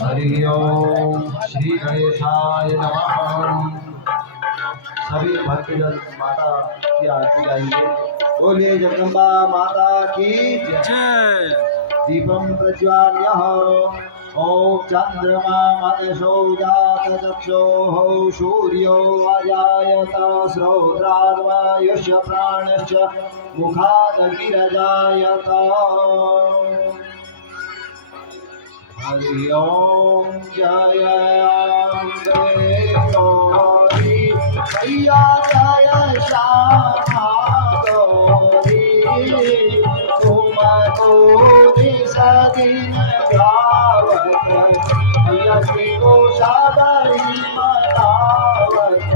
हरि ओम श्री गणेशाय नमः। सभी भक्तजन माता की आरती गाएंगे। बोलिए जगदम्बा माता की जय। दीपम प्रज्वाल्य ओम चंद्रमा मदशो जात दक्षो सूर्यो अजायत श्रोत्राद्वायुष्य प्राणश्च मुखादगिरजायत। हरि ओम जय अम्बे गौरी मैया जय श्यामा गौरी तुम गौरी सदिन गावत यति को सदरी मनावत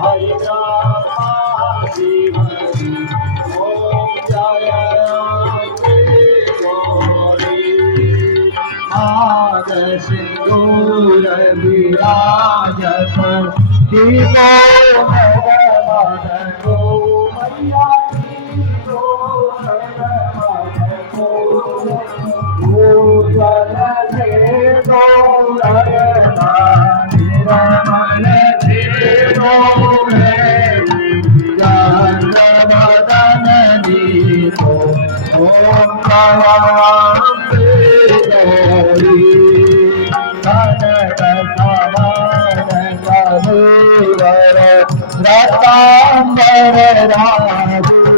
हरि राम शिव ओम जय सिंदूर विराजत दीपो मदगो मैया दीपो मदगो भूषण से गौरना निरमल धीरो चंद्रवदन दीपो ओम नमः गौरी रतांबर राजू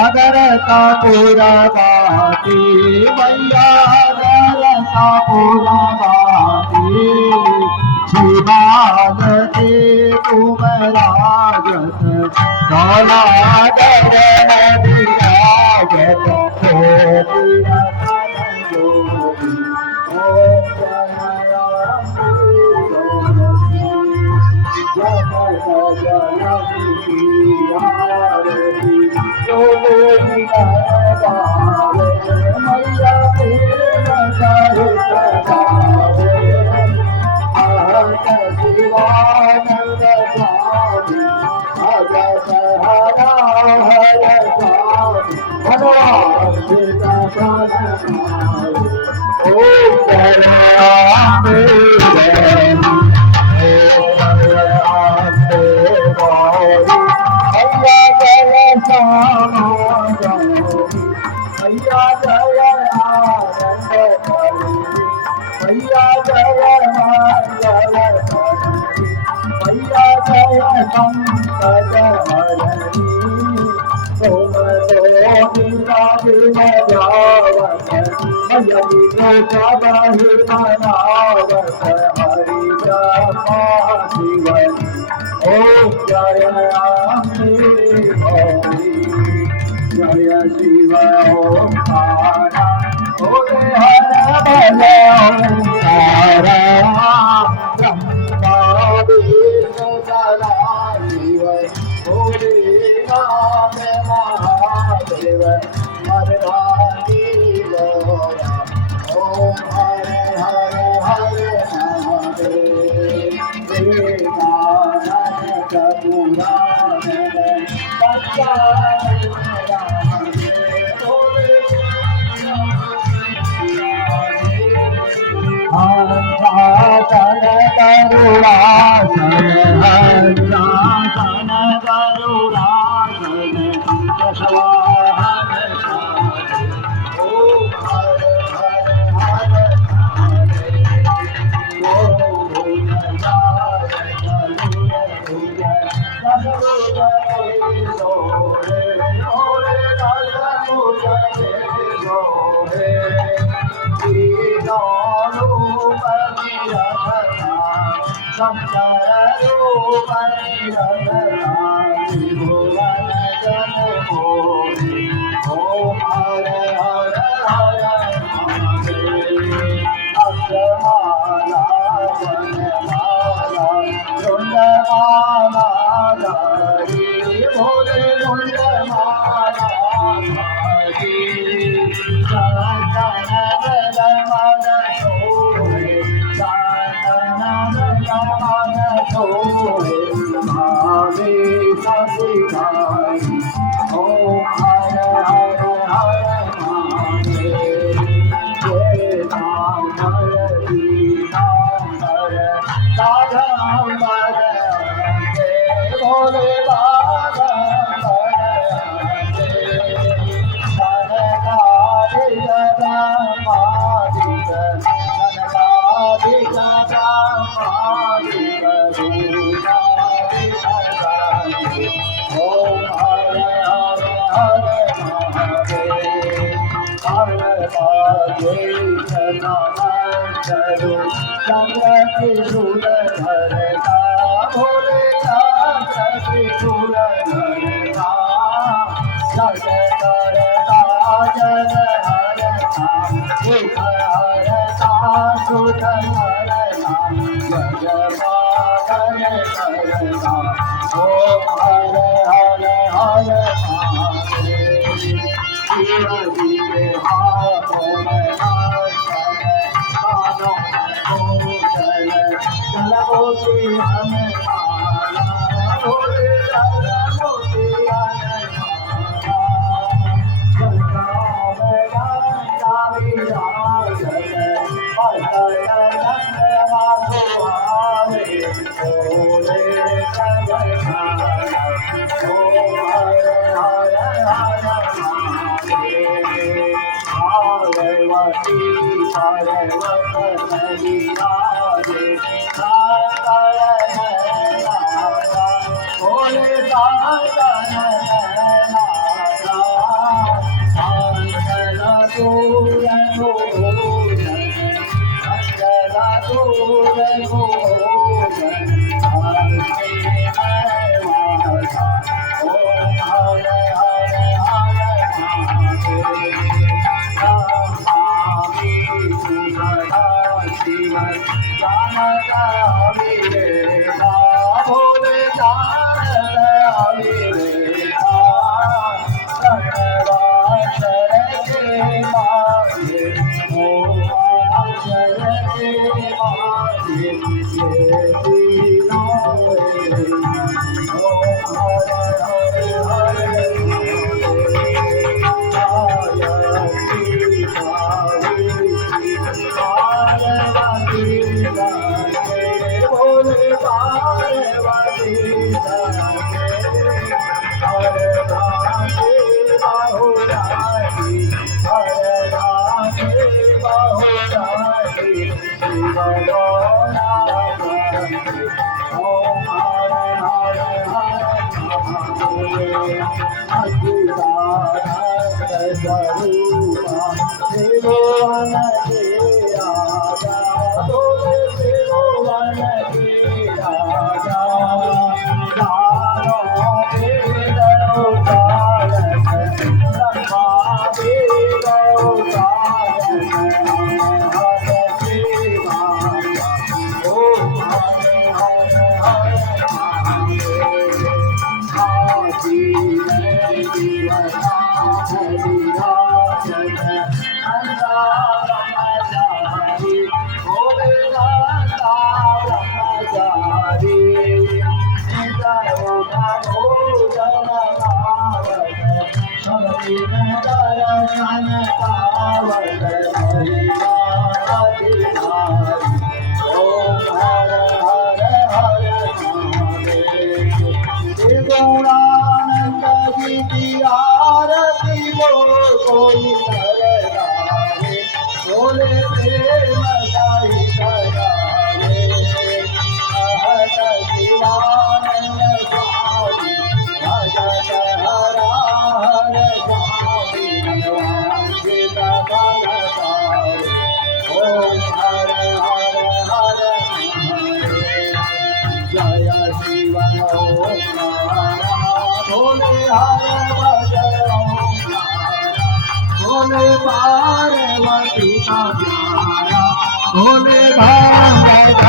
अगर का पूरा बाती मैया अगर का पूरा बाती शिवान के तुम राजत दौला कर विराजत चंद्र त्रिशूल धरता भोले चंद्र त्रिशूल धरता जग करता जग हरता सुख हरता सुख हरता जग पावन करता ओम हर हर हर महादेव शिव जी के हाथों में जलमोती हमारा भोले जलमोती पार्वती का प्यारा भोले भांगा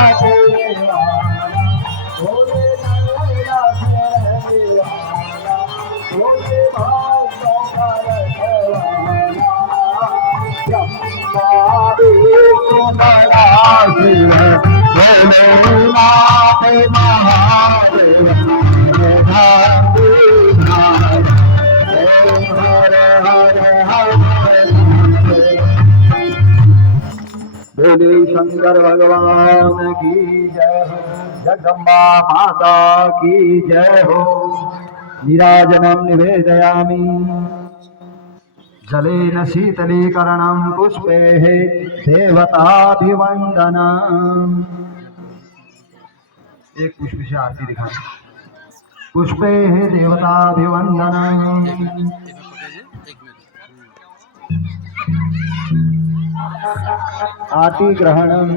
ठाकुर वाला भोले नैया रहने वाला भोले भांगा का रखवाला ब्रह्मा विष्णु महेश भोलेनाथ महादेव बोले शंकर भगवान की जय हो, जगदम्बा माता की जय हो। नीराजनं निवेदयामि जलेन शीतलीकरणं पुष्पैः देवताभिवन्दनम्। एक पुष्प से आरती दिखाएं। पुष्पैः देवताभिवन्दनम्। आतिग्रहणम्